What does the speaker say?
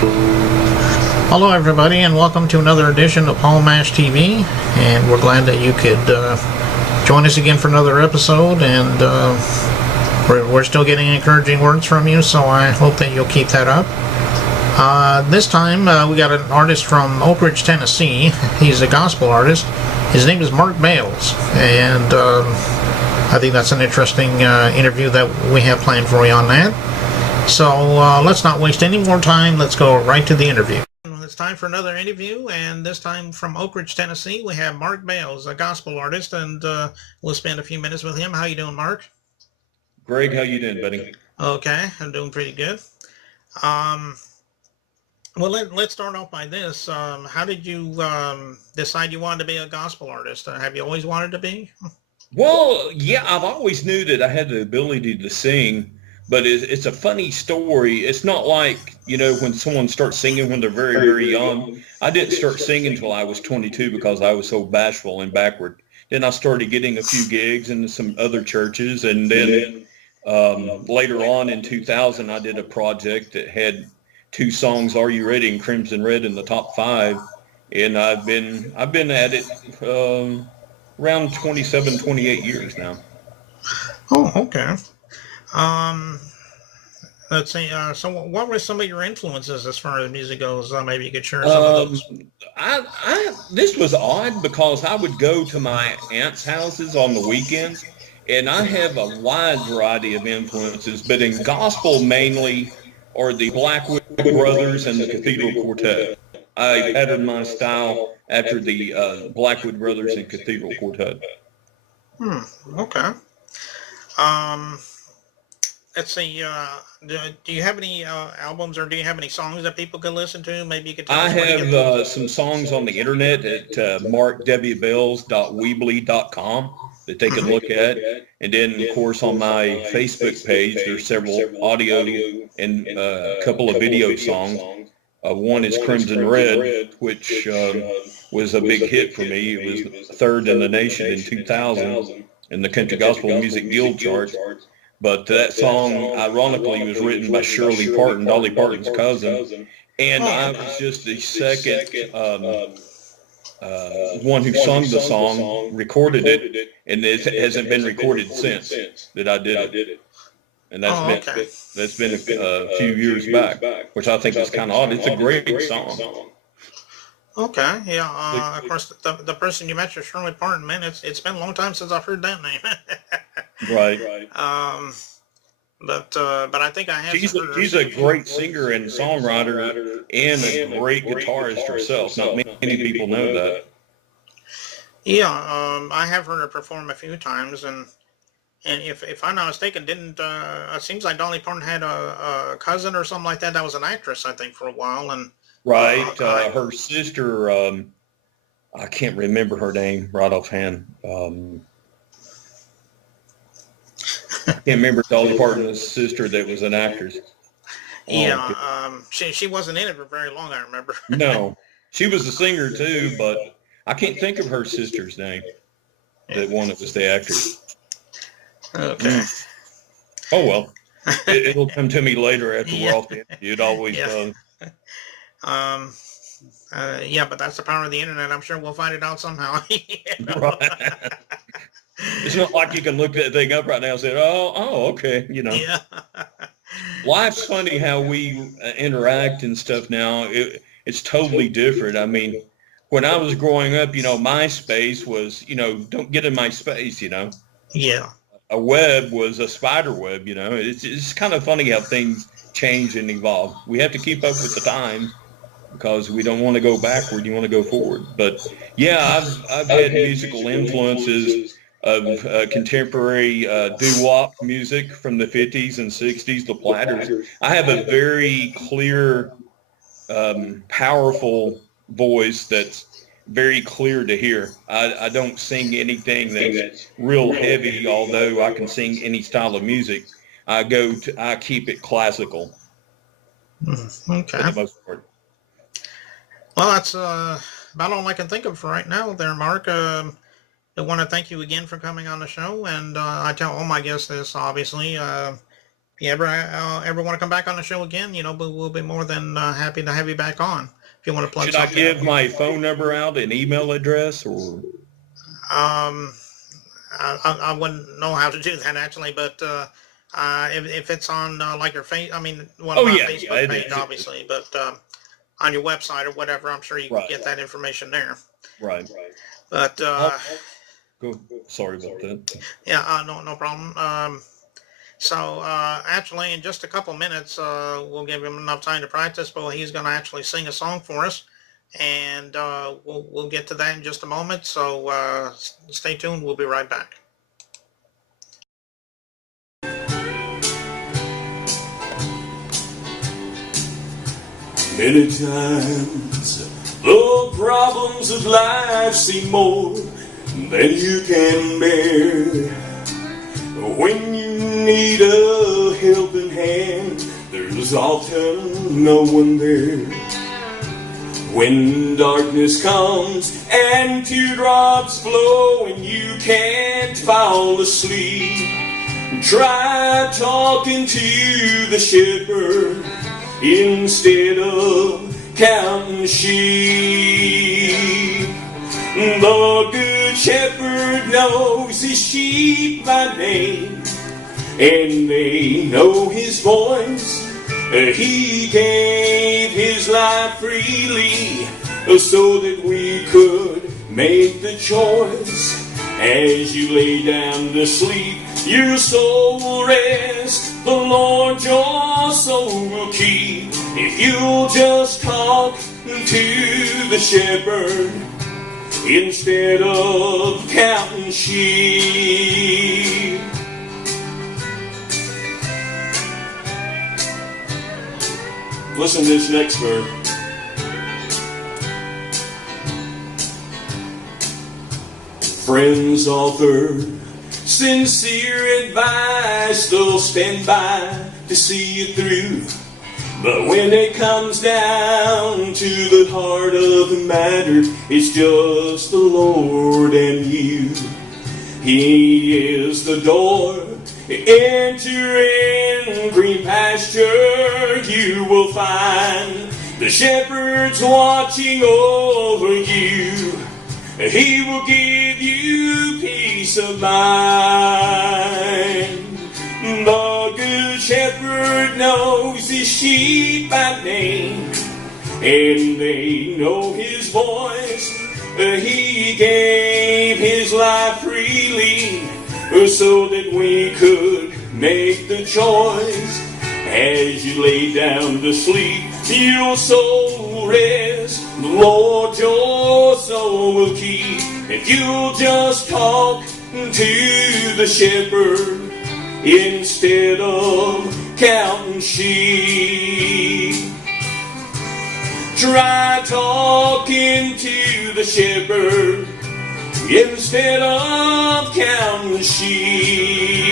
Hello, everybody, and welcome to another edition of Paul Mash TV. And we're glad that you could join us again for another episode. And we're still getting encouraging words from you, so I hope that you'll keep that up. This time, we got an artist from Oakridge, Tennessee. He's a gospel artist. His name is Mark Bales, and I think that's an interesting interview that we have planned for you on that. So let's not waste any more time. Let's go right to the interview. It's time for another interview, and this time from Oakridge, Tennessee, we have Mark Bales, a gospel artist, and we'll spend a few minutes with him. How you doing, Mark? Greg, how you doing, buddy? Okay, I'm doing pretty good. Well, let's start off by this. How did you decide you wanted to be a gospel artist? Have you always wanted to be? Well, yeah, I've always knew that I had the ability to sing, but it's a funny story. It's not like, when someone starts singing when they're very, very young. I didn't start singing until I was 22 because I was so bashful and backward. Then I started getting a few gigs in some other churches, and then later on in 2000, I did a project that had two songs, "Are You Ready" and "Crimson Red" in the top 5, and I've been at it around 27, 28 years now. Oh, okay. Let's see. So, what were some of your influences as far as music goes? Maybe you could share some of those. This was odd because I would go to my aunt's houses on the weekends, and I have a wide variety of influences, but in gospel mainly are the Blackwood Brothers and the Cathedral Quartet. I patterned my style after the Blackwood Brothers and Cathedral Quartet. Okay. Let's see. Do you have any albums, or do you have any songs that people can listen to? Maybe you could tell I us where to get have those. some songs on the internet at markwbales.weebly.com that they can look at. And then, of course, on my Facebook page, there's several audio and a couple of video songs. One is Crimson Red, which was a big hit for me. It was third in the nation in 2000 in the Country Gospel Music Guild charts. But that song, ironically, was written by Shirley Parton, Dolly Parton's cousin. And I was just the second one who sung the song, recorded it, and it hasn't been recorded since that I did it. And that's been a few years back, which I think is kind of odd. It's a great song. Okay, yeah. Of course, the person you mentioned, Shirley Parton, man, it's been a long time since I've heard that name. Right. But I think I have. She's a great singer and songwriter and a great guitarist herself. Not many people know that. Yeah, I have heard her perform a few times, and if I'm not mistaken, didn't it seems like Dolly Parton had a cousin or something like that that was an actress, I think, for a while, and right, her sister, I can't remember her name right offhand. I can't remember Dolly Parton's sister that was an actress. Yeah, she wasn't in it for very long, I remember. No, she was a singer too, but I can't think of her sister's name. That one that was the actress. Okay. Oh well, it'll come to me later after we're off the interview. It always does. Yeah, but that's the power of the internet. I'm sure we'll find it out somehow. Right. It's not like you can look that thing up right now and say, oh, okay, Yeah. Life's funny how we interact and stuff now. It's totally different. I mean, when I was growing up, MySpace was, don't get in my space, Yeah. A web was a spider web, It's kind of funny how things change and evolve. We have to keep up with the times because we don't want to go backward. You want to go forward. But yeah, I've had musical influences of contemporary doo-wop music from the 50s and 60s, the Platters. I have a very clear, powerful voice that's very clear to hear. I don't sing anything that's real heavy, although I can sing any style of music. I keep it classical. Okay. For the most part. Well, that's about all I can think of for right now there, Mark. I want to thank you again for coming on the show, and I tell all my guests this, obviously. you ever want to come back on the show again, we'll be more than happy to have you back on. If you want to plug Should I something. give my phone number out and email address, or? I wouldn't know how to do that actually, but if it's on like your face, I mean, well, my Facebook page, obviously, but on your website or whatever, I'm sure you can get that information there. Right. But Go. Sorry about that. Yeah, no problem. So actually, in just a couple minutes, we'll give him enough time to practice, but he's going to actually sing a song for us, and we'll get to that in just a moment. So stay tuned. We'll be right back. Many times the problems of life seem more than you can bear. When you need a helping hand, there's often no one there. When darkness comes and teardrops flow and you can't fall asleep, try talking to the shepherd instead of counting sheep. The good shepherd knows his sheep by name, and they know his voice. He gave his life freely so that we could make the choice. As you lay down to sleep, your soul will rest. The Lord your soul will keep if you'll just talk to the shepherd instead of counting sheep. Listen to this next verse. Friends offer sincere advice, they'll stand by to see you through. But when it comes down to the heart of the matter, it's just the Lord and you. He is the door. Enter in green pasture you will find. The shepherd's watching over you. He will give you peace of mind. The good shepherd knows his sheep by name, and they know his voice. He gave his life freely so that we could make the choice. As you lay down to sleep, your soul will rest. The Lord your soul will keep if you'll just talk to the shepherd instead of counting sheep. Try talking to the shepherd instead of counting sheep.